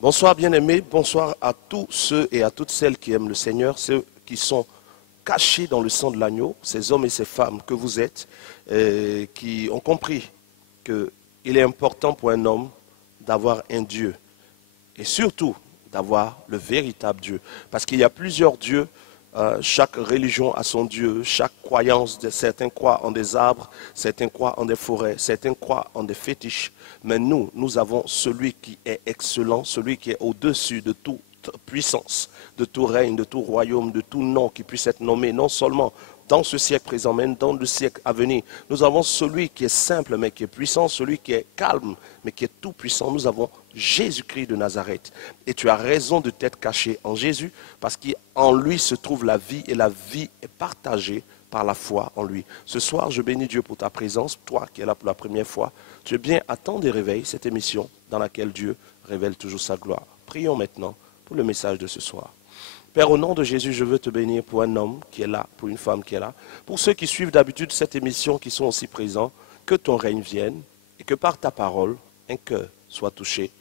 Bonsoir bien-aimés, bonsoir à tous ceux et à toutes celles qui aiment le Seigneur, ceux qui sont cachés dans le sang de l'agneau, ces hommes et ces femmes que vous êtes, qui ont compris qu'il est important pour un homme d'avoir un Dieu et surtout d'avoir le véritable Dieu. Parce qu'il y a plusieurs dieux, chaque religion a son Dieu, chaque croyance, certains croient en des arbres, certains croient en des forêts, certains croient en des fétiches. Mais nous avons celui qui est excellent, celui qui est au-dessus de toute puissance, de tout règne, de tout royaume, de tout nom qui puisse être nommé, non seulement dans ce siècle présent, mais dans le siècle à venir. Nous avons celui qui est simple, mais qui est puissant, celui qui est calme, mais qui est tout puissant. Nous avons Jésus-Christ de Nazareth. Et tu as raison de t'être caché en Jésus, parce qu'en lui se trouve la vie, et la vie est partagée par la foi en lui. Ce soir, je bénis Dieu pour ta présence, toi qui es là pour la première fois. Tu es bien à temps de réveil, cette émission dans laquelle Dieu révèle toujours sa gloire. Prions maintenant pour le message de ce soir. Père, au nom de Jésus, je veux te bénir pour un homme qui est là, pour une femme qui est là. Pour ceux qui suivent d'habitude cette émission, qui sont aussi présents, que ton règne vienne et que par ta parole, un cœur soit touché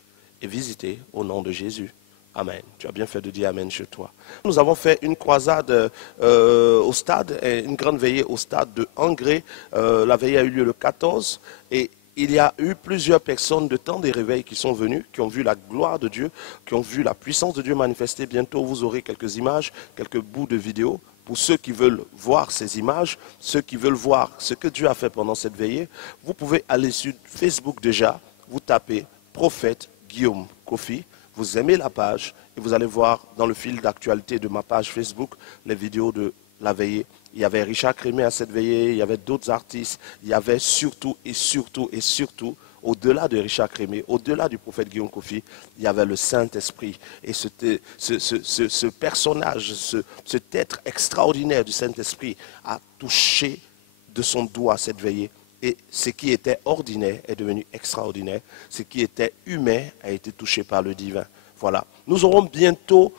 et visité au nom de Jésus. Amen. Tu as bien fait de dire Amen chez toi. Nous avons fait une croisade au stade, une grande veillée au stade de Engré. La veillée a eu lieu le 14 et il y a eu plusieurs personnes de temps des réveils qui sont venues, qui ont vu la gloire de Dieu, qui ont vu la puissance de Dieu manifestée. Bientôt, vous aurez quelques images, quelques bouts de vidéos. Pour ceux qui veulent voir ces images, ceux qui veulent voir ce que Dieu a fait pendant cette veillée, vous pouvez aller sur Facebook déjà, vous tapez Prophète Guillaume Kofi, vous aimez la page et vous allez voir dans le fil d'actualité de ma page Facebook les vidéos de la veillée. Il y avait Richard Crémé à cette veillée, il y avait d'autres artistes, il y avait surtout, au-delà de Richard Crémé, au-delà du prophète Guillaume Kofi, il y avait le Saint-Esprit. Et ce personnage, cet être extraordinaire du Saint-Esprit a touché de son doigt cette veillée. Et ce qui était ordinaire est devenu extraordinaire. Ce qui était humain a été touché par le divin. Voilà. Nous aurons bientôt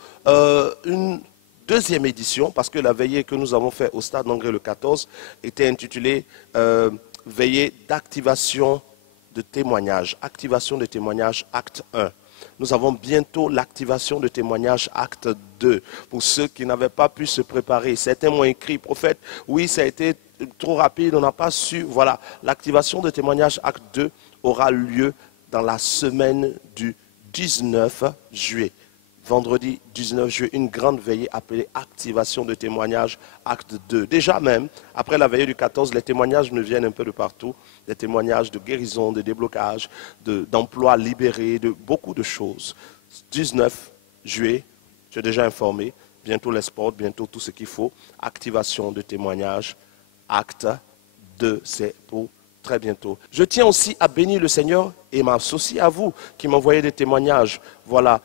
une deuxième édition, parce que la veillée que nous avons faite au stade d'Engré le 14 était intitulée Veillée d'activation de témoignages. Activation de témoignages, acte 1. Nous avons bientôt l'activation de témoignages, acte 2. Pour ceux qui n'avaient pas pu se préparer, certains m'ont écrit, prophète, oui, ça a été trop rapide, on n'a pas su. Voilà, l'activation de témoignages, acte 2, aura lieu dans la semaine du 19 juillet. Vendredi 19 juillet, une grande veillée appelée activation de témoignages, acte 2. Déjà même, après la veillée du 14, les témoignages me viennent un peu de partout. Des témoignages de guérison, de déblocage, d'emplois libérés, de beaucoup de choses. 19 juillet, tu es déjà informé, bientôt les sports, bientôt tout ce qu'il faut. Activation de témoignages, acte 2, c'est pour très bientôt. Je tiens aussi à bénir le Seigneur et m'associer à vous qui m'envoyez des témoignages. Voilà,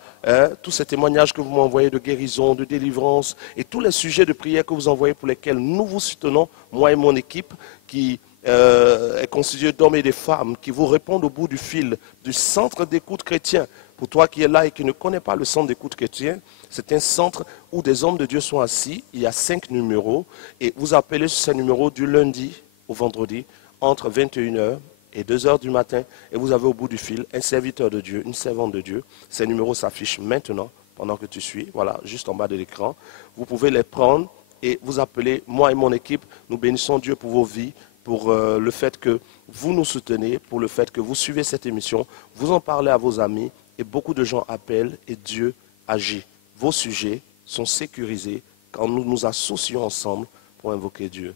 tous ces témoignages que vous m'envoyez de guérison, de délivrance et tous les sujets de prière que vous envoyez pour lesquels nous vous soutenons, moi et mon équipe qui est constituée d'hommes et de femmes qui vous répondent au bout du fil du centre d'écoute chrétien. Pour toi qui es là et qui ne connais pas le centre d'écoute chrétien, c'est un centre où des hommes de Dieu sont assis. Il y a 5 numéros et vous appelez sur ces numéros du lundi au vendredi entre 21h et 2h du matin, et vous avez au bout du fil un serviteur de Dieu, une servante de Dieu. Ces numéros s'affichent maintenant, pendant que tu suis, voilà, juste en bas de l'écran. Vous pouvez les prendre et vous appeler, moi et mon équipe, nous bénissons Dieu pour vos vies, pour le fait que vous nous soutenez, pour le fait que vous suivez cette émission, vous en parlez à vos amis, et beaucoup de gens appellent et Dieu agit. Vos sujets sont sécurisés quand nous nous associons ensemble pour invoquer Dieu.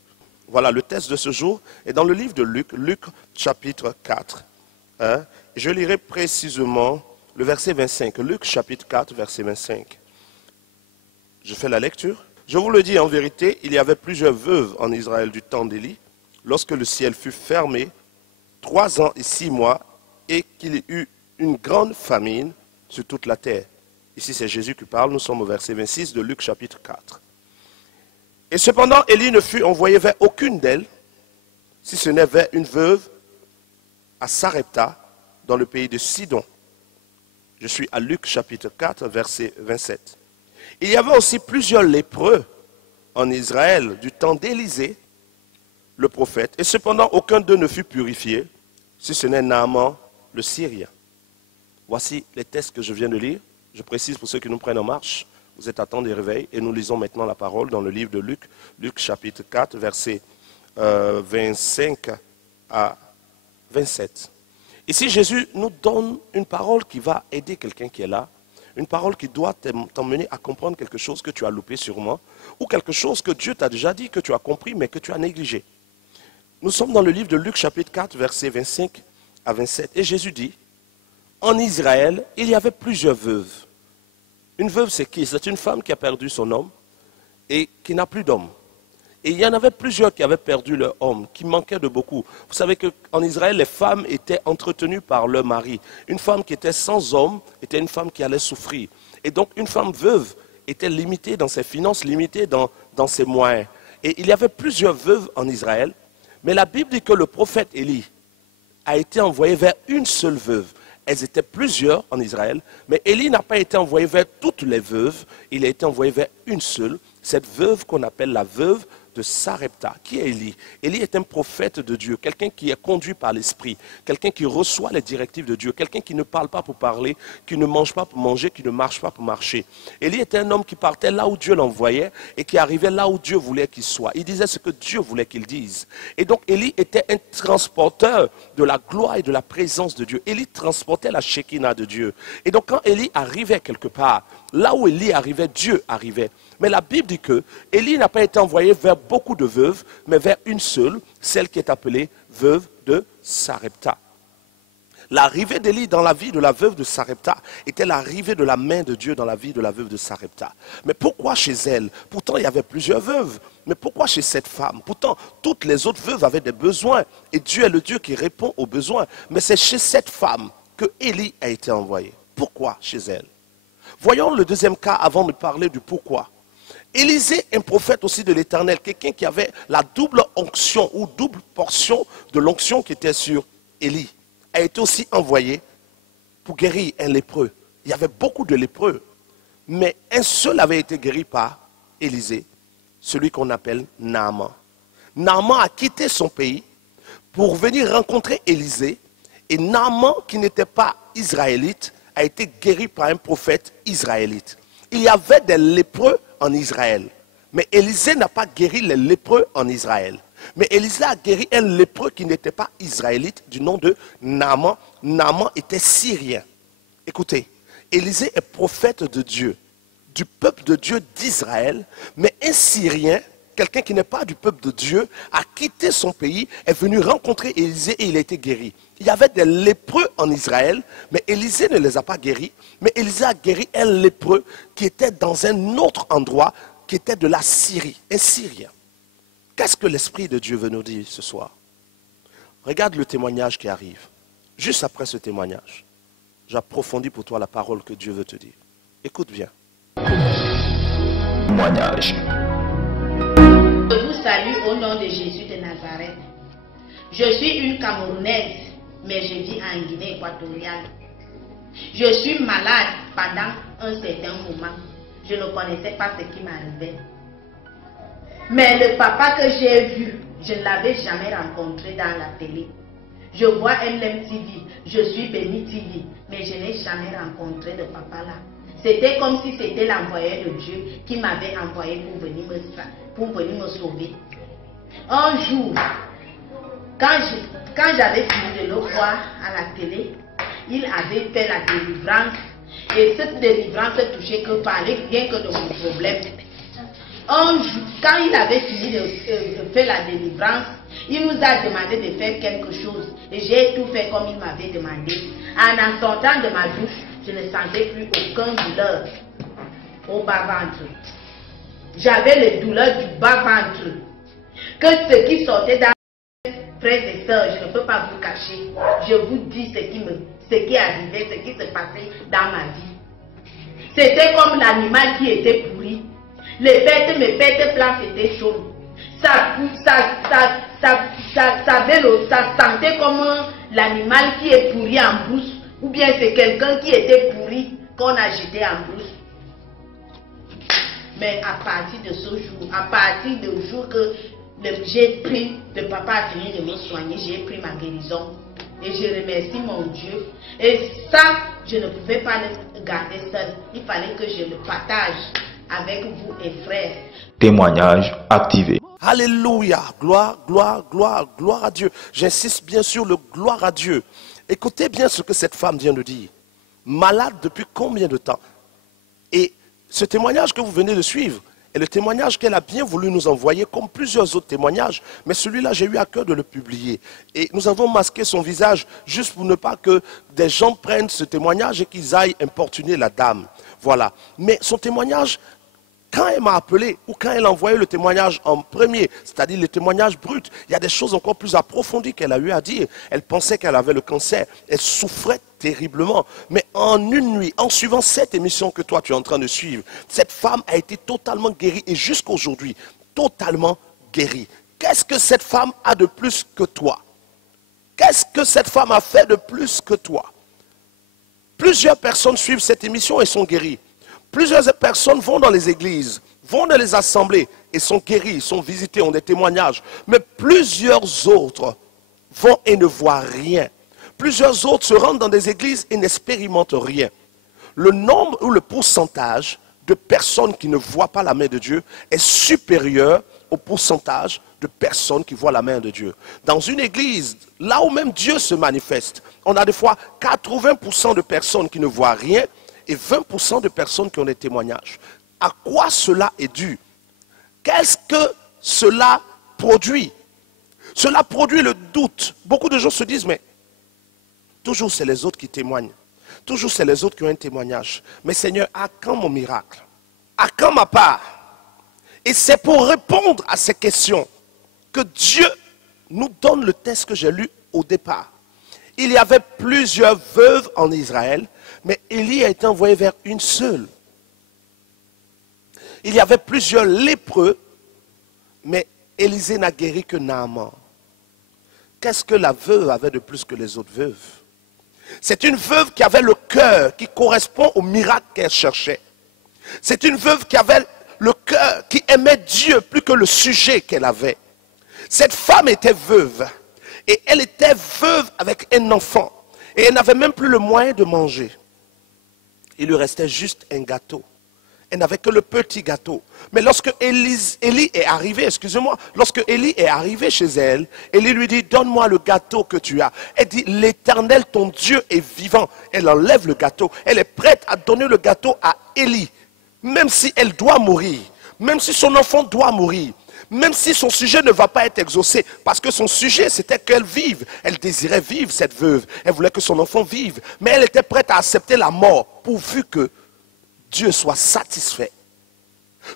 Voilà, le texte de ce jour est dans le livre de Luc, Luc chapitre 4. Je lirai précisément le verset 25. Luc chapitre 4, verset 25. Je fais la lecture. Je vous le dis en vérité, il y avait plusieurs veuves en Israël du temps d'Élie, lorsque le ciel fut fermé 3 ans et 6 mois, et qu'il y eut une grande famine sur toute la terre. Ici c'est Jésus qui parle, nous sommes au verset 26 de Luc chapitre 4. Et cependant, Élie ne fut envoyé vers aucune d'elles, si ce n'est vers une veuve à Sarepta, dans le pays de Sidon. Je suis à Luc chapitre 4, verset 27. Il y avait aussi plusieurs lépreux en Israël du temps d'Élisée, le prophète, et cependant aucun d'eux ne fut purifié, si ce n'est Naaman le Syrien. Voici les textes que je viens de lire. Je précise pour ceux qui nous prennent en marche, vous êtes à temps des réveils, et nous lisons maintenant la parole dans le livre de Luc, Luc chapitre 4, versets 25 à 27. Ici, Jésus nous donne une parole qui va aider quelqu'un qui est là, une parole qui doit t'emmener à comprendre quelque chose que tu as loupé sûrement, ou quelque chose que Dieu t'a déjà dit, que tu as compris, mais que tu as négligé. Nous sommes dans le livre de Luc chapitre 4, versets 25 à 27, et Jésus dit, en Israël, il y avait plusieurs veuves. Une veuve, c'est qui? C'est une femme qui a perdu son homme et qui n'a plus d'homme. Et il y en avait plusieurs qui avaient perdu leur homme, qui manquaient de beaucoup. Vous savez qu'en Israël, les femmes étaient entretenues par leur mari. Une femme qui était sans homme était une femme qui allait souffrir. Et donc, une femme veuve était limitée dans ses finances, limitée dans ses moyens. Et il y avait plusieurs veuves en Israël. Mais la Bible dit que le prophète Élie a été envoyé vers une seule veuve. Elles étaient plusieurs en Israël, mais Élie n'a pas été envoyé vers toutes les veuves, il a été envoyé vers une seule, cette veuve qu'on appelle la veuve de Sarepta. Qui est Élie? Élie est un prophète de Dieu, quelqu'un qui est conduit par l'Esprit, quelqu'un qui reçoit les directives de Dieu, quelqu'un qui ne parle pas pour parler, qui ne mange pas pour manger, qui ne marche pas pour marcher. Élie était un homme qui partait là où Dieu l'envoyait et qui arrivait là où Dieu voulait qu'il soit. Il disait ce que Dieu voulait qu'il dise. Et donc Élie était un transporteur de la gloire et de la présence de Dieu. Élie transportait la Shekinah de Dieu. Et donc quand Élie arrivait quelque part, là où Élie arrivait, Dieu arrivait. Mais la Bible dit que Élie n'a pas été envoyé vers beaucoup de veuves, mais vers une seule, celle qui est appelée veuve de Sarepta. L'arrivée d'Élie dans la vie de la veuve de Sarepta était l'arrivée de la main de Dieu dans la vie de la veuve de Sarepta. Mais pourquoi chez elle? Pourtant, il y avait plusieurs veuves. Mais pourquoi chez cette femme? Pourtant, toutes les autres veuves avaient des besoins. Et Dieu est le Dieu qui répond aux besoins. Mais c'est chez cette femme que Élie a été envoyé. Pourquoi chez elle? Voyons le deuxième cas avant de parler du pourquoi. Élisée, un prophète aussi de l'Éternel, quelqu'un qui avait la double onction ou double portion de l'onction qui était sur Élie, a été aussi envoyé pour guérir un lépreux. Il y avait beaucoup de lépreux, mais un seul avait été guéri par Élisée, celui qu'on appelle Naaman. Naaman a quitté son pays pour venir rencontrer Élisée, et Naaman, qui n'était pas israélite, a été guéri par un prophète israélite. Il y avait des lépreux en Israël. Mais Élisée n'a pas guéri les lépreux en Israël. Mais Élisée a guéri un lépreux qui n'était pas israélite du nom de Naaman. Naaman était syrien. Écoutez, Élisée est prophète de Dieu, du peuple de Dieu d'Israël, mais un Syrien, quelqu'un qui n'est pas du peuple de Dieu, a quitté son pays, est venu rencontrer Élisée et il a été guéri. Il y avait des lépreux en Israël, mais Élisée ne les a pas guéris. Mais Élisée a guéri un lépreux qui était dans un autre endroit, qui était de la Syrie, un Syrien. Qu'est-ce que l'Esprit de Dieu veut nous dire ce soir? Regarde le témoignage qui arrive. Juste après ce témoignage, j'approfondis pour toi la parole que Dieu veut te dire. Écoute bien. Témoignage. Je vous salue au nom de Jésus de Nazareth. Je suis une Camerounaise, mais je vis en Guinée équatoriale. Je suis malade pendant un certain moment. Je ne connaissais pas ce qui m'arrivait. Mais le papa que j'ai vu, je ne l'avais jamais rencontré dans la télé. Je vois MTV, je suis Béni TV, mais je n'ai jamais rencontré de papa là. C'était comme si c'était l'envoyé de Dieu qui m'avait envoyé pour venir me sauver. Un jour, quand j'avais fini de le voir à la télé, il avait fait la délivrance. Et cette délivrance ne touchait que parler rien que de mon problème. Un jour, quand il avait fini de faire la délivrance, il nous a demandé de faire quelque chose. Et j'ai tout fait comme il m'avait demandé. En sortant de ma douche, je ne sentais plus aucune douleur au bas-ventre. J'avais les douleurs du bas-ventre. Que ce qui sortait dans frères et sœurs, je ne peux pas vous cacher. Je vous dis ce qui arrivait, ce qui se passait dans ma vie. C'était comme l'animal qui était pourri. Mes bêtes blanches étaient chaudes. Ça sentait comme l'animal qui est pourri en brousse. Ou bien c'est quelqu'un qui était pourri qu'on a jeté en brousse. Mais à partir de ce jour, à partir du jour que j'ai pris, le papa a fini de me soigner, j'ai pris ma guérison. Et je remercie mon Dieu. Et ça, je ne pouvais pas le garder seul. Il fallait que je le partage avec vous et frères. Témoignage activé. Alléluia. Gloire, gloire, gloire, gloire à Dieu. J'insiste bien sur le gloire à Dieu. Écoutez bien ce que cette femme vient de dire. Malade depuis combien de temps? Et ce témoignage que vous venez de suivre est le témoignage qu'elle a bien voulu nous envoyer, comme plusieurs autres témoignages. Mais celui-là, j'ai eu à cœur de le publier. Et nous avons masqué son visage juste pour ne pas que des gens prennent ce témoignage et qu'ils aillent importuner la dame. Voilà. Mais son témoignage, quand elle m'a appelé ou quand elle a envoyé le témoignage en premier, c'est-à-dire le témoignage brut, il y a des choses encore plus approfondies qu'elle a eu à dire. Elle pensait qu'elle avait le cancer, elle souffrait terriblement. Mais en une nuit, en suivant cette émission que toi tu es en train de suivre, cette femme a été totalement guérie et jusqu'à aujourd'hui, totalement guérie. Qu'est-ce que cette femme a de plus que toi? Qu'est-ce que cette femme a fait de plus que toi? Plusieurs personnes suivent cette émission et sont guéries. Plusieurs personnes vont dans les églises, vont dans les assemblées et sont guéries, sont visitées, ont des témoignages. Mais plusieurs autres vont et ne voient rien. Plusieurs autres se rendent dans des églises et n'expérimentent rien. Le nombre ou le pourcentage de personnes qui ne voient pas la main de Dieu est supérieur au pourcentage de personnes qui voient la main de Dieu. Dans une église, là où même Dieu se manifeste, on a des fois 80% de personnes qui ne voient rien et 20% de personnes qui ont des témoignages. À quoi cela est dû? Qu'est-ce que cela produit? Cela produit le doute. Beaucoup de gens se disent, mais toujours c'est les autres qui témoignent. Toujours c'est les autres qui ont un témoignage. Mais Seigneur, à quand mon miracle? À quand ma part? Et c'est pour répondre à ces questions que Dieu nous donne le texte que j'ai lu au départ. Il y avait plusieurs veuves en Israël, mais Élie a été envoyé vers une seule. Il y avait plusieurs lépreux, mais Élisée n'a guéri que Naaman. Qu'est-ce que la veuve avait de plus que les autres veuves? C'est une veuve qui avait le cœur qui correspond au miracle qu'elle cherchait. C'est une veuve qui avait le cœur qui aimait Dieu plus que le sujet qu'elle avait. Cette femme était veuve. Et elle était veuve avec un enfant. Et elle n'avait même plus le moyen de manger. Il lui restait juste un gâteau. Elle n'avait que le petit gâteau. Mais lorsque Élie est arrivé, excusez-moi, lorsque Élie est arrivé chez elle, Élie lui dit, donne-moi le gâteau que tu as. Elle dit, l'Éternel, ton Dieu est vivant. Elle enlève le gâteau. Elle est prête à donner le gâteau à Élie. Même si elle doit mourir. Même si son enfant doit mourir. Même si son sujet ne va pas être exaucé, parce que son sujet c'était qu'elle vive. Elle désirait vivre, cette veuve. Elle voulait que son enfant vive. Mais elle était prête à accepter la mort, pourvu que Dieu soit satisfait.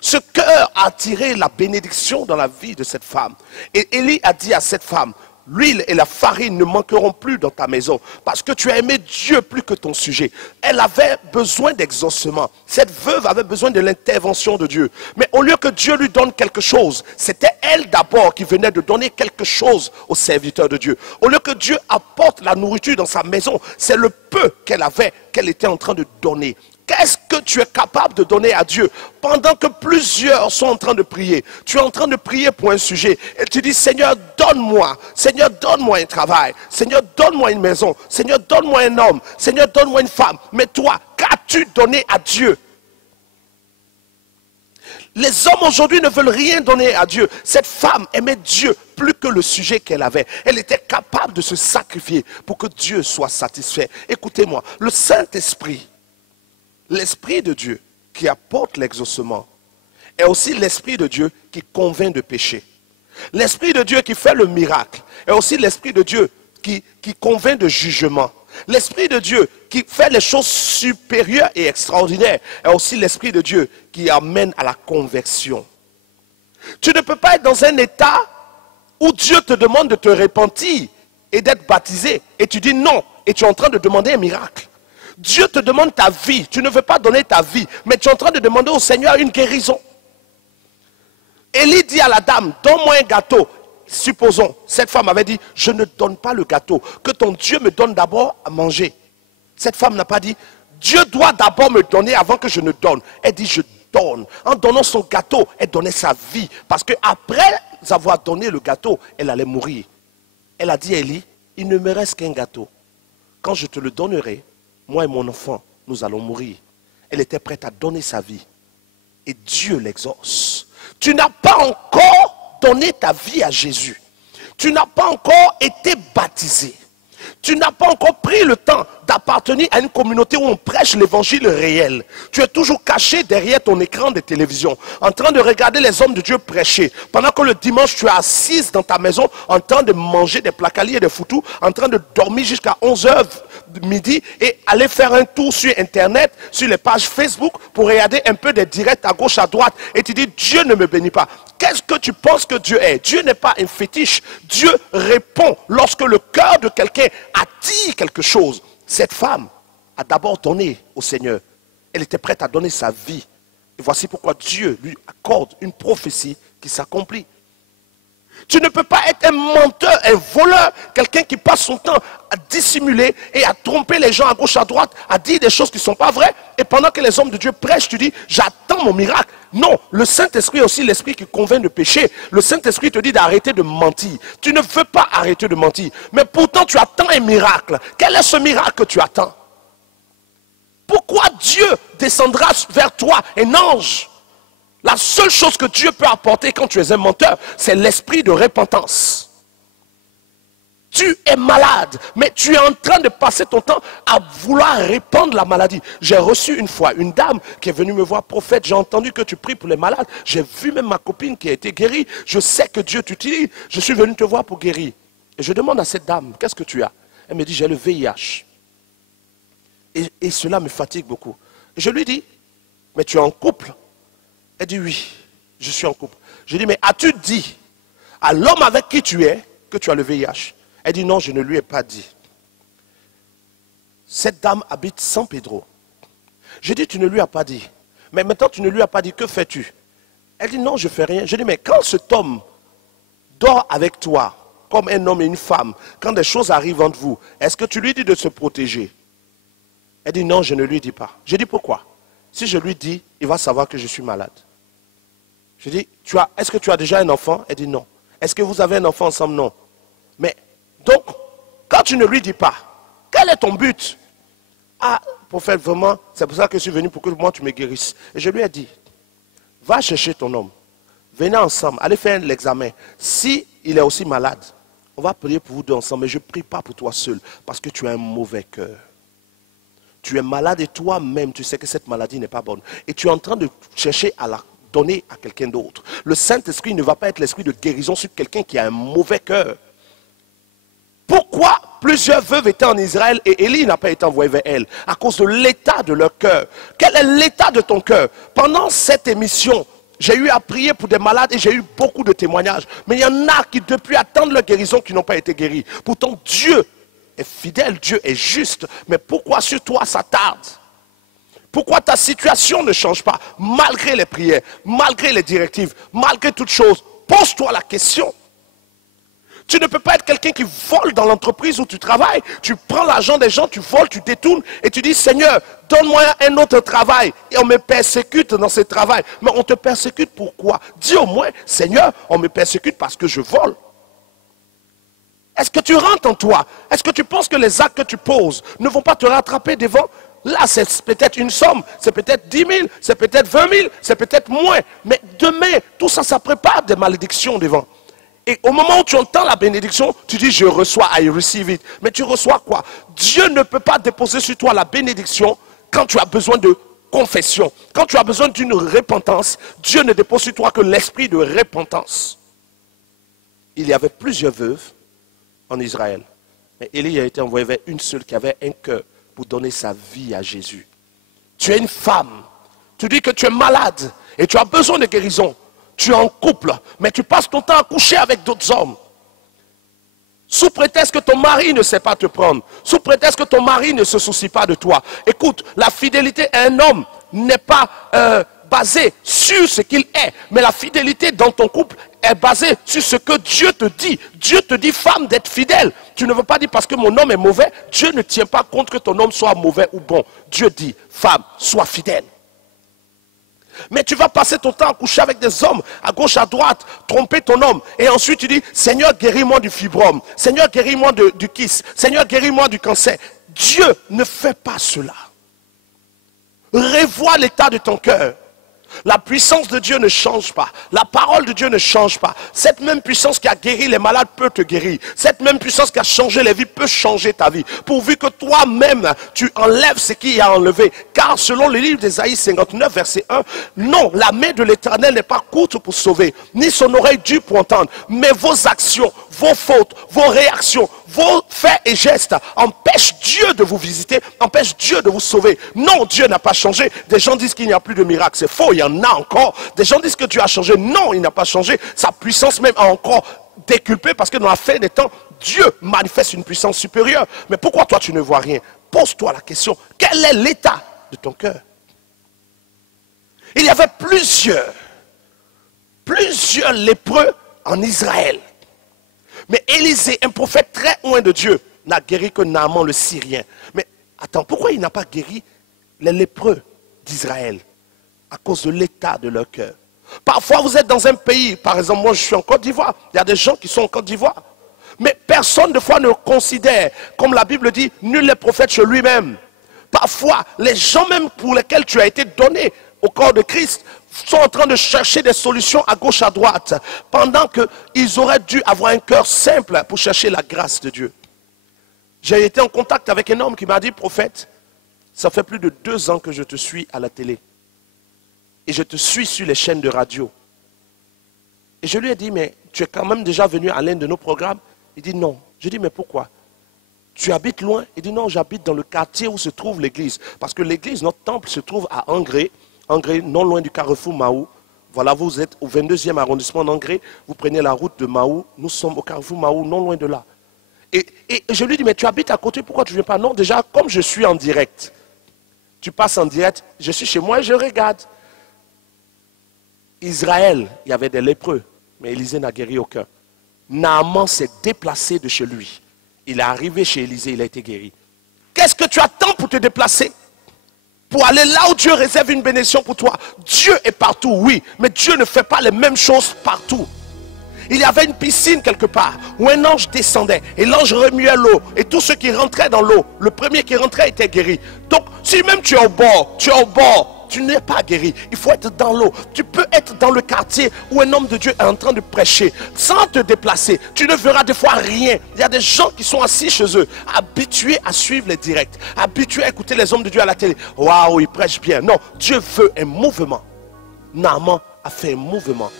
Ce cœur a attiré la bénédiction dans la vie de cette femme. Et Élie a dit à cette femme, l'huile et la farine ne manqueront plus dans ta maison, parce que tu as aimé Dieu plus que ton sujet. Elle avait besoin d'exaucement. Cette veuve avait besoin de l'intervention de Dieu. Mais au lieu que Dieu lui donne quelque chose, c'était elle d'abord qui venait de donner quelque chose au serviteur de Dieu. Au lieu que Dieu apporte la nourriture dans sa maison, c'est le peu qu'elle avait, qu'elle était en train de donner. Qu'est-ce que tu es capable de donner à Dieu pendant que plusieurs sont en train de prier? Tu es en train de prier pour un sujet et tu dis, Seigneur, donne-moi un travail. Seigneur, donne-moi une maison. Seigneur, donne-moi un homme. Seigneur, donne-moi une femme. Mais toi, qu'as-tu donné à Dieu? Les hommes aujourd'hui ne veulent rien donner à Dieu. Cette femme aimait Dieu plus que le sujet qu'elle avait. Elle était capable de se sacrifier pour que Dieu soit satisfait. Écoutez-moi, le Saint-Esprit, l'Esprit de Dieu qui apporte l'exaucement est aussi l'Esprit de Dieu qui convainc de péché. L'Esprit de Dieu qui fait le miracle est aussi l'Esprit de Dieu qui convainc de jugement. L'Esprit de Dieu qui fait les choses supérieures et extraordinaires est aussi l'Esprit de Dieu qui amène à la conversion. Tu ne peux pas être dans un état où Dieu te demande de te repentir et d'être baptisé et tu dis non et tu es en train de demander un miracle. Dieu te demande ta vie, tu ne veux pas donner ta vie, mais tu es en train de demander au Seigneur une guérison. Élie dit à la dame, donne-moi un gâteau. Supposons, cette femme avait dit, je ne donne pas le gâteau, que ton Dieu me donne d'abord à manger. Cette femme n'a pas dit, Dieu doit d'abord me donner avant que je ne donne. Elle dit, je donne. En donnant son gâteau, elle donnait sa vie. Parce qu'après avoir donné le gâteau, elle allait mourir. Elle a dit à Élie, il ne me reste qu'un gâteau. Quand je te le donnerai, moi et mon enfant, nous allons mourir. Elle était prête à donner sa vie. Et Dieu l'exauce. Tu n'as pas encore donné ta vie à Jésus. Tu n'as pas encore été baptisé. Tu n'as pas encore pris le temps d'appartenir à une communauté où on prêche l'évangile réel. Tu es toujours caché derrière ton écran de télévision, en train de regarder les hommes de Dieu prêcher. Pendant que le dimanche, tu es assise dans ta maison, en train de manger des placaliers et des foutous, en train de dormir jusqu'à 11h midi et aller faire un tour sur Internet, sur les pages Facebook, pour regarder un peu des directs à gauche, à droite. Et tu dis, Dieu ne me bénit pas. Qu'est-ce que tu penses que Dieu est? Dieu n'est pas un fétiche. Dieu répond lorsque le cœur de quelqu'un attire quelque chose. Cette femme a d'abord donné au Seigneur. Elle était prête à donner sa vie. Et voici pourquoi Dieu lui accorde une prophétie qui s'accomplit. Tu ne peux pas être un menteur, un voleur, quelqu'un qui passe son temps à dissimuler et à tromper les gens à gauche, à droite, à dire des choses qui ne sont pas vraies. Et pendant que les hommes de Dieu prêchent, tu dis, j'attends mon miracle. Non, le Saint-Esprit est aussi l'Esprit qui convainc de pécher. Le Saint-Esprit te dit d'arrêter de mentir. Tu ne veux pas arrêter de mentir. Mais pourtant, tu attends un miracle. Quel est ce miracle que tu attends? Pourquoi Dieu descendra vers toi, un ange? La seule chose que Dieu peut apporter quand tu es un menteur, c'est l'esprit de repentance. Tu es malade, mais tu es en train de passer ton temps à vouloir répandre la maladie. J'ai reçu une fois une dame qui est venue me voir, prophète, j'ai entendu que tu pries pour les malades. J'ai vu même ma copine qui a été guérie. Je sais que Dieu t'utilise. Je suis venu te voir pour guérir. Et je demande à cette dame, qu'est-ce que tu as? Elle me dit, j'ai le VIH. Et cela me fatigue beaucoup. Et je lui dis, mais tu es en couple? Elle dit oui, je suis en couple. Je dis, mais as-tu dit à l'homme avec qui tu es que tu as le VIH? Elle dit non, je ne lui ai pas dit. Cette dame habite San Pedro. Je dis, tu ne lui as pas dit. Mais maintenant tu ne lui as pas dit, que fais-tu? Elle dit non, je ne fais rien. Je dis, mais quand cet homme dort avec toi, comme un homme et une femme, quand des choses arrivent entre vous, est-ce que tu lui dis de se protéger? Elle dit non, je ne lui dis pas. Je dis pourquoi? Si je lui dis, il va savoir que je suis malade. Je dis, est-ce que tu as déjà un enfant? Elle dit non. Est-ce que vous avez un enfant ensemble? Non. Mais, donc, quand tu ne lui dis pas, quel est ton but? Ah, prophète, vraiment, c'est pour ça que je suis venu pour que moi tu me guérisses. Et je lui ai dit, va chercher ton homme. Venez ensemble, allez faire l'examen. Si il est aussi malade, on va prier pour vous deux ensemble. Mais je ne prie pas pour toi seul, parce que tu as un mauvais cœur. Tu es malade et toi-même, tu sais que cette maladie n'est pas bonne. Et tu es en train de chercher à la donner à quelqu'un d'autre. Le Saint-Esprit ne va pas être l'esprit de guérison sur quelqu'un qui a un mauvais cœur. Pourquoi plusieurs veuves étaient en Israël et Élie n'a pas été envoyé vers elles? À cause de l'état de leur cœur. Quel est l'état de ton cœur? Pendant cette émission, j'ai eu à prier pour des malades et j'ai eu beaucoup de témoignages. Mais il y en a qui depuis attendent leur guérison qui n'ont pas été guéris. Pourtant Dieu est fidèle, Dieu est juste. Mais pourquoi sur toi ça tarde? Pourquoi ta situation ne change pas? Malgré les prières, malgré les directives, malgré toutes choses, pose-toi la question. Tu ne peux pas être quelqu'un qui vole dans l'entreprise où tu travailles. Tu prends l'argent des gens, tu voles, tu détournes et tu dis, Seigneur, donne-moi un autre travail. Et on me persécute dans ce travail. Mais on te persécute pourquoi? Dis au moins, Seigneur, on me persécute parce que je vole. Est-ce que tu rentres en toi? Est-ce que tu penses que les actes que tu poses ne vont pas te rattraper devant? Là, c'est peut-être une somme, c'est peut-être 10 000, c'est peut-être 20 000, c'est peut-être moins. Mais demain, tout ça, ça prépare des malédictions devant. Et au moment où tu entends la bénédiction, tu dis, je reçois, I receive it. Mais tu reçois quoi? Dieu ne peut pas déposer sur toi la bénédiction quand tu as besoin de confession. Quand tu as besoin d'une repentance, Dieu ne dépose sur toi que l'esprit de repentance. Il y avait plusieurs veuves en Israël. Mais Élie a été envoyé vers une seule qui avait un cœur pour donner sa vie à Jésus. Tu es une femme. Tu dis que tu es malade et tu as besoin de guérison. Tu es en couple, mais tu passes ton temps à coucher avec d'autres hommes. Sous prétexte que ton mari ne sait pas te prendre. Sous prétexte que ton mari ne se soucie pas de toi. Écoute, la fidélité à un homme n'est pas basée sur ce qu'il est. Mais la fidélité dans ton couple est basée sur ce que Dieu te dit. Dieu te dit, femme, d'être fidèle. Tu ne veux pas dire parce que mon homme est mauvais. Dieu ne tient pas compte que ton homme soit mauvais ou bon. Dieu dit, femme, sois fidèle. Mais tu vas passer ton temps à coucher avec des hommes, à gauche, à droite, tromper ton homme. Et ensuite tu dis, Seigneur, guéris-moi du fibrome. Seigneur, guéris-moi du kyste. Seigneur, guéris-moi du cancer. Dieu ne fait pas cela. Revois l'état de ton cœur. La puissance de Dieu ne change pas. La parole de Dieu ne change pas. Cette même puissance qui a guéri les malades peut te guérir. Cette même puissance qui a changé les vies peut changer ta vie. Pourvu que toi-même, tu enlèves ce qui a enlevé. Car selon le livre d'Ésaïe 59, verset 1, non, la main de l'Éternel n'est pas courte pour sauver, ni son oreille dure pour entendre. Mais vos actions, vos fautes, vos réactions, vos faits et gestes empêchent Dieu de vous visiter, empêchent Dieu de vous sauver. Non, Dieu n'a pas changé. Des gens disent qu'il n'y a plus de miracles. C'est faux, il y en a encore. Des gens disent que Dieu a changé. Non, il n'a pas changé. Sa puissance même a encore déculpé parce que dans la fin des temps, Dieu manifeste une puissance supérieure. Mais pourquoi toi tu ne vois rien? Pose-toi la question. Quel est l'état de ton cœur? Il y avait plusieurs lépreux en Israël. Mais Élisée, un prophète très loin de Dieu, n'a guéri que Naaman le Syrien. Mais attends, pourquoi il n'a pas guéri les lépreux d'Israël? À cause de l'état de leur cœur. Parfois vous êtes dans un pays, par exemple moi je suis en Côte d'Ivoire, il y a des gens qui sont en Côte d'Ivoire. Mais personne de fois ne considère, comme la Bible dit, nul n'est prophète chez lui-même. Parfois, les gens même pour lesquels tu as été donné au corps de Christ sont en train de chercher des solutions à gauche, à droite, pendant qu'ils auraient dû avoir un cœur simple pour chercher la grâce de Dieu. J'ai été en contact avec un homme qui m'a dit, prophète, ça fait plus de 2 ans que je te suis à la télé. Et je te suis sur les chaînes de radio. Et je lui ai dit, mais tu es quand même déjà venu à l'un de nos programmes? Il dit non. Je dis, mais pourquoi? Tu habites loin? Il dit non, j'habite dans le quartier où se trouve l'église. Parce que l'église, notre temple se trouve à Angré, non loin du carrefour Mahou. Voilà, vous êtes au 22e arrondissement d'Angré, vous prenez la route de Mahou, nous sommes au carrefour Mahou, non loin de là. Et je lui dis, mais tu habites à côté, pourquoi tu ne viens pas? Non, déjà, comme je suis en direct, tu passes en direct, je suis chez moi et je regarde. Israël, il y avait des lépreux, mais Élisée n'a guéri aucun. Naaman s'est déplacé de chez lui. Il est arrivé chez Élisée, il a été guéri. Qu'est-ce que tu attends pour te déplacer? Pour aller là où Dieu réserve une bénédiction pour toi. Dieu est partout, oui, mais Dieu ne fait pas les mêmes choses partout. Il y avait une piscine quelque part où un ange descendait et l'ange remuait l'eau et tous ceux qui rentraient dans l'eau, le premier qui rentrait était guéri. Donc si même tu es au bord, tu n'es pas guéri. Il faut être dans l'eau. Tu peux être dans le quartier où un homme de Dieu est en train de prêcher sans te déplacer. Tu ne verras des fois rien. Il y a des gens qui sont assis chez eux, habitués à suivre les directs, habitués à écouter les hommes de Dieu à la télé. Waouh, ils prêchent bien. Non, Dieu veut un mouvement. Naaman a fait un mouvement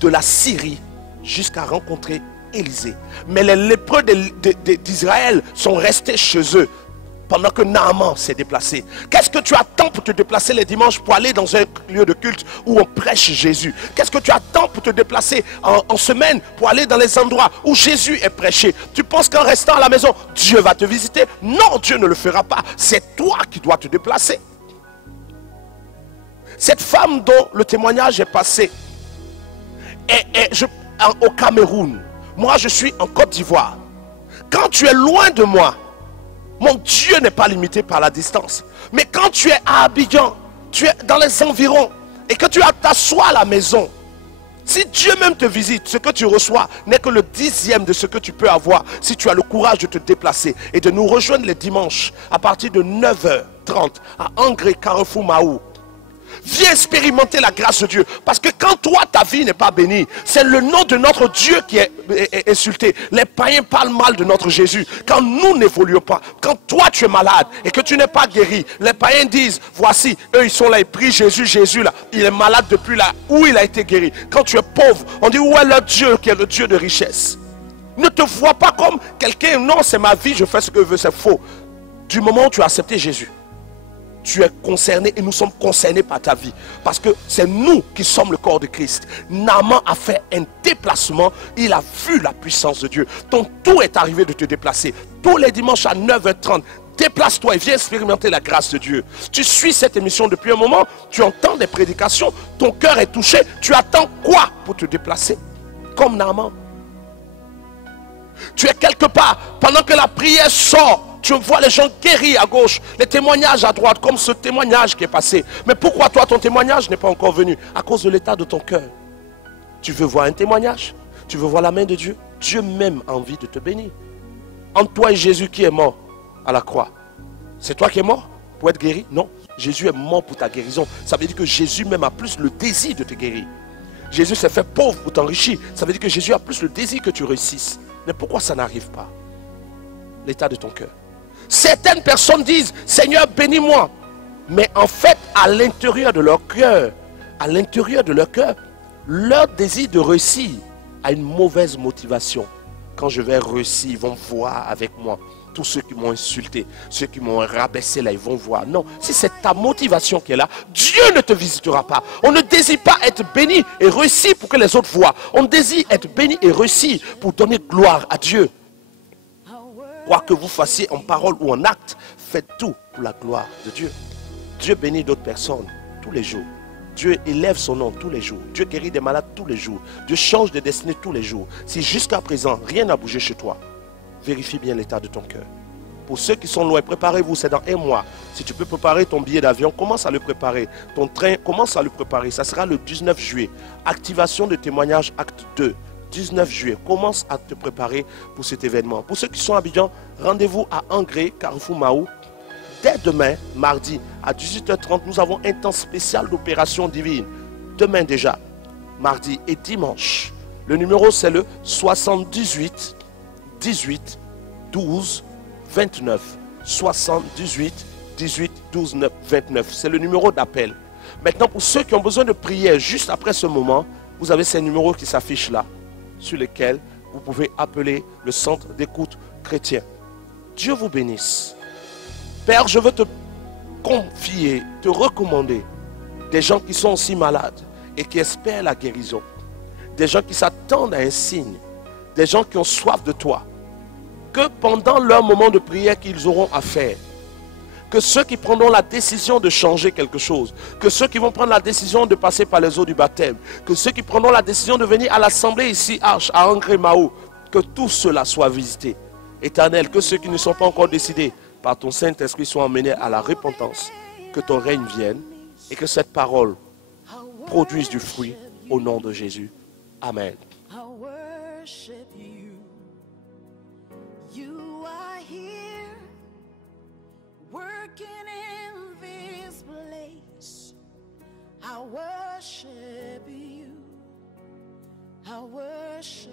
de la Syrie jusqu'à rencontrer Élisée. Mais les lépreux d'Israël sont restés chez eux pendant que Naaman s'est déplacé. Qu'est-ce que tu attends pour te déplacer les dimanches pour aller dans un lieu de culte où on prêche Jésus? Qu'est-ce que tu attends pour te déplacer en semaine pour aller dans les endroits où Jésus est prêché? Tu penses qu'en restant à la maison, Dieu va te visiter? Non, Dieu ne le fera pas. C'est toi qui dois te déplacer. Cette femme dont le témoignage est passé au Cameroun. Moi, je suis en Côte d'Ivoire. Quand tu es loin de moi, mon Dieu n'est pas limité par la distance. Mais quand tu es à Abidjan, tu es dans les environs et que tu t'assois à la maison, si Dieu même te visite, ce que tu reçois n'est que le 10e de ce que tu peux avoir si tu as le courage de te déplacer et de nous rejoindre les dimanches à partir de 9h30 à Angré, Carrefour Mahou. Viens expérimenter la grâce de Dieu. Parce que quand toi, ta vie n'est pas bénie, c'est le nom de notre Dieu qui est insulté. Les païens parlent mal de notre Jésus. Quand nous n'évoluons pas, quand toi tu es malade et que tu n'es pas guéri, les païens disent, voici, eux ils sont là, ils prient Jésus, Jésus là, il est malade depuis là où il a été guéri. Quand tu es pauvre, on dit, où est le Dieu qui est le Dieu de richesse? Ne te vois pas comme quelqu'un, non c'est ma vie, je fais ce que je veux, c'est faux. Du moment où tu as accepté Jésus, tu es concerné et nous sommes concernés par ta vie. Parce que c'est nous qui sommes le corps de Christ. Naaman a fait un déplacement. Il a vu la puissance de Dieu. Donc tout est arrivé de te déplacer. Tous les dimanches à 9h30, déplace-toi et viens expérimenter la grâce de Dieu. Tu suis cette émission depuis un moment. Tu entends des prédications. Ton cœur est touché. Tu attends quoi pour te déplacer? Comme Naaman. Tu es quelque part pendant que la prière sort Tu vois les gens guéris à gauche, les témoignages à droite, comme ce témoignage qui est passé. Mais pourquoi toi, ton témoignage n'est pas encore venu? À cause de l'état de ton cœur. Tu veux voir un témoignage? Tu veux voir la main de Dieu? Dieu même a envie de te bénir. Entre toi et Jésus qui est mort à la croix, c'est toi qui es mort pour être guéri? Non. Jésus est mort pour ta guérison. Ça veut dire que Jésus même a plus le désir de te guérir. Jésus s'est fait pauvre pour t'enrichir. Ça veut dire que Jésus a plus le désir que tu réussisses. Mais pourquoi ça n'arrive pas? L'état de ton cœur. Certaines personnes disent, Seigneur, bénis-moi. Mais en fait, à l'intérieur de leur cœur, leur désir de réussir a une mauvaise motivation. Quand je vais réussir, ils vont voir avec moi. Tous ceux qui m'ont insulté, ceux qui m'ont rabaissé là, ils vont voir. Non, si c'est ta motivation qui est là, Dieu ne te visitera pas. On ne désire pas être béni et réussir pour que les autres voient. On désire être béni et réussir pour donner gloire à Dieu. Quoi que vous fassiez en parole ou en acte, faites tout pour la gloire de Dieu. Dieu bénit d'autres personnes tous les jours. Dieu élève son nom tous les jours. Dieu guérit des malades tous les jours. Dieu change de destinée tous les jours. Si jusqu'à présent, rien n'a bougé chez toi, vérifie bien l'état de ton cœur. Pour ceux qui sont loin, préparez-vous, c'est dans un mois. Si tu peux préparer ton billet d'avion, commence à le préparer. Ton train, commence à le préparer. Ça sera le 19 juillet. Activation de témoignage, acte 2. 19 juillet, commence à te préparer pour cet événement. Pour ceux qui sont à Abidjan, rendez-vous à Angré, Carrefour Mahou. Dès demain, mardi, à 18h30, nous avons un temps spécial d'opération divine. Demain déjà, mardi et dimanche. Le numéro, c'est le 78 18 12 29. 78 18 12 29. C'est le numéro d'appel. Maintenant, pour ceux qui ont besoin de prière juste après ce moment, vous avez ces numéros qui s'affichent là, sur lesquels vous pouvez appeler le centre d'écoute chrétien. Dieu vous bénisse. Père, je veux te confier, te recommander des gens qui sont aussi malades et qui espèrent la guérison. Des gens qui s'attendent à un signe. Des gens qui ont soif de toi. Que pendant leur moment de prière qu'ils auront à faire, que ceux qui prendront la décision de changer quelque chose, que ceux qui vont prendre la décision de passer par les eaux du baptême, que ceux qui prendront la décision de venir à l'assemblée ici à Angré Mahou, que tout cela soit visité. Éternel, que ceux qui ne sont pas encore décidés par ton Saint-Esprit soient emmenés à la repentance, que ton règne vienne et que cette parole produise du fruit au nom de Jésus. Amen. Working in this place, I worship you. I worship